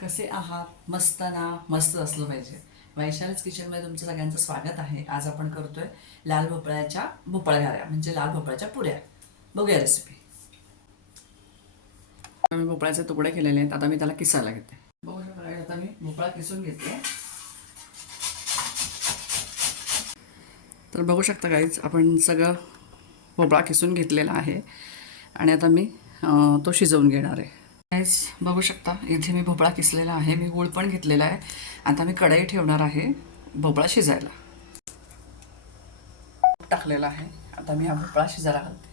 कसे आहात? मस्त ना? मस्त असलं पाहिजे. वैशालीज किचनमध्ये तुमचं सगळ्यांचं स्वागत आहे. आज आपण करतोय लाल भोपळ्याच्या भोपळघाऱ्या म्हणजे लाल भोपळ्याच्या पुऱ्या. बघूया रेसिपी. मी भोपळ्याचे तुकडे केलेले आहेत. आता मी त्याला किसायला घेते. बघू शकता आता मी भोपळा किसून घेते. तर बघू शकता गाईज आपण सगळं भोपळा किसून घेतलेला आहे आणि आता मी तो शिजवून घेणार आहे. गाईज बघू शकता इथे मी भोपळा किसलेला आहे. मी गूळ पण घेतलेला आहे. आता मी कढई ठेवणार आहे भोपळा शिजायला. टाकलेला आहे. आता मी हा भोपळा शिजायला घालते.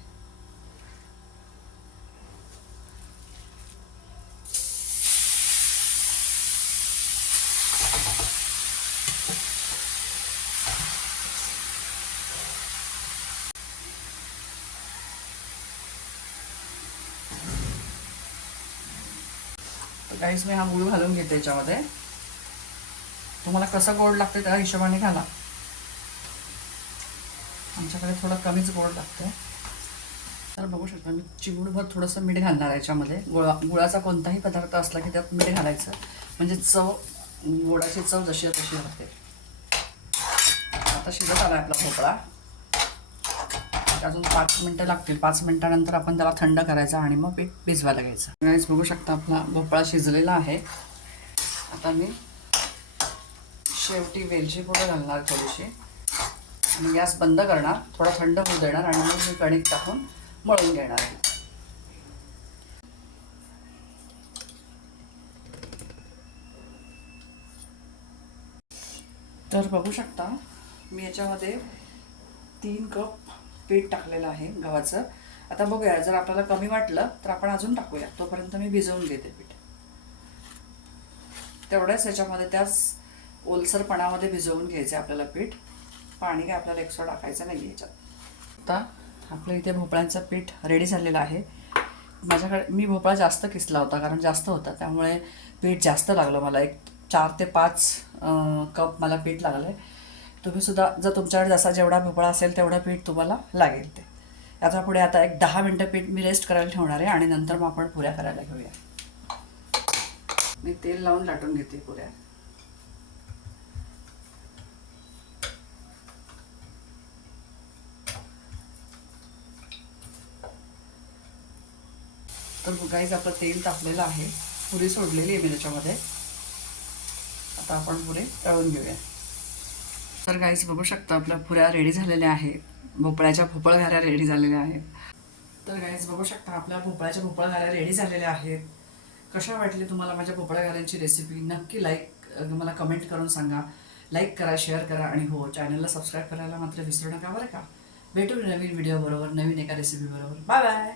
तर काहीच मी हा गूळ घालून घेते याच्यामध्ये. तुम्हाला कसं गोड लागतं त्या हिशोबाने घाला. आमच्याकडे थोडं कमीच गोड लागतं. तर बघू शकता मी चिमूटभर थोडंसं मीठ घालणार आहे याच्यामध्ये. गुळाचा कोणताही पदार्थ असला की त्यात मीठ घालायचं म्हणजे चव गोडाची चव जशी आहे तशी राहते. आता शिजत आला आपला भोपळा. अजून 5 मिनटं लागतील. 5 मिनटानंतर आपण त्याला थंड करायचं आणि मग पीठ भिजवायला घ्यायचं. गाईस बघू शकता आपला भोपळा शिजलेला आहे. आता मी शेवटी वेलची पूड घालणार थोडीशी आणि गॅस बंद करणार. थोडा थंड होऊ देणार आणि मग मी कणिक टाकून मळून घेणार आहे. तर बघू शकता मी याच्यामध्ये 3 कप पीठ टाकलेलं आहे गव्हाचं. आता बघूया जर आपल्याला कमी वाटलं तर आपण अजून टाकूया. तोपर्यंत मी भिजवून घेते पीठ. तेवढ्याच याच्यामध्ये त्याच ओलसरपणामध्ये भिजवून घ्यायचं आपल्याला पीठ. पाणी काय आपल्याला एक्स्ट्रा टाकायचं नाही याच्यात. आता आपलं इथे भोपळ्यांचं पीठ रेडी झालेलं आहे. माझ्याकडे मी भोपळा जास्त किसला होता कारण जास्त होता त्यामुळे पीठ जास्त लागलं मला. एक 4 ते 5 कप मला पीठ लागलं आहे. तुम्हीसुद्धा जर तुमच्याकडे जसा जेवढा भोपळा असेल तेवढं पीठ तुम्हाला लागेल ते. याचा पुढे आता एक 10 मिनटं पीठ मी रेस्ट करायला ठेवणार आहे आणि नंतर मग आपण पुऱ्या करायला घेऊया. मी तेल लावून लाटून घेते पुऱ्या. तर गाईज आपलं तेल तापलेलं आहे. पुरी सोडलेली आहे मी त्याच्यामध्ये. आता आपण पुरे तळून घेऊया. तर गाईज बघू शकता आपल्या पुऱ्या रेडी झालेल्या आहेत. भोपळ्याच्या भोपळघाऱ्या रेडी झालेल्या आहेत. तर गाईज बघू शकता आपल्या भोपळ्याच्या भोपळघाऱ्या रेडी झालेल्या आहेत. कशा वाटली तुम्हाला माझ्या भोपळघाऱ्यांची रेसिपी? नक्की मला कमेंट करून सांगा. लाईक करा, शेअर करा आणि हो चॅनलला सबस्क्राईब करायला मात्र विसरू नका बरं का. भेटू नवीन व्हिडिओ बरोबर, नवीन एका रेसिपी बरोबर. Bye bye.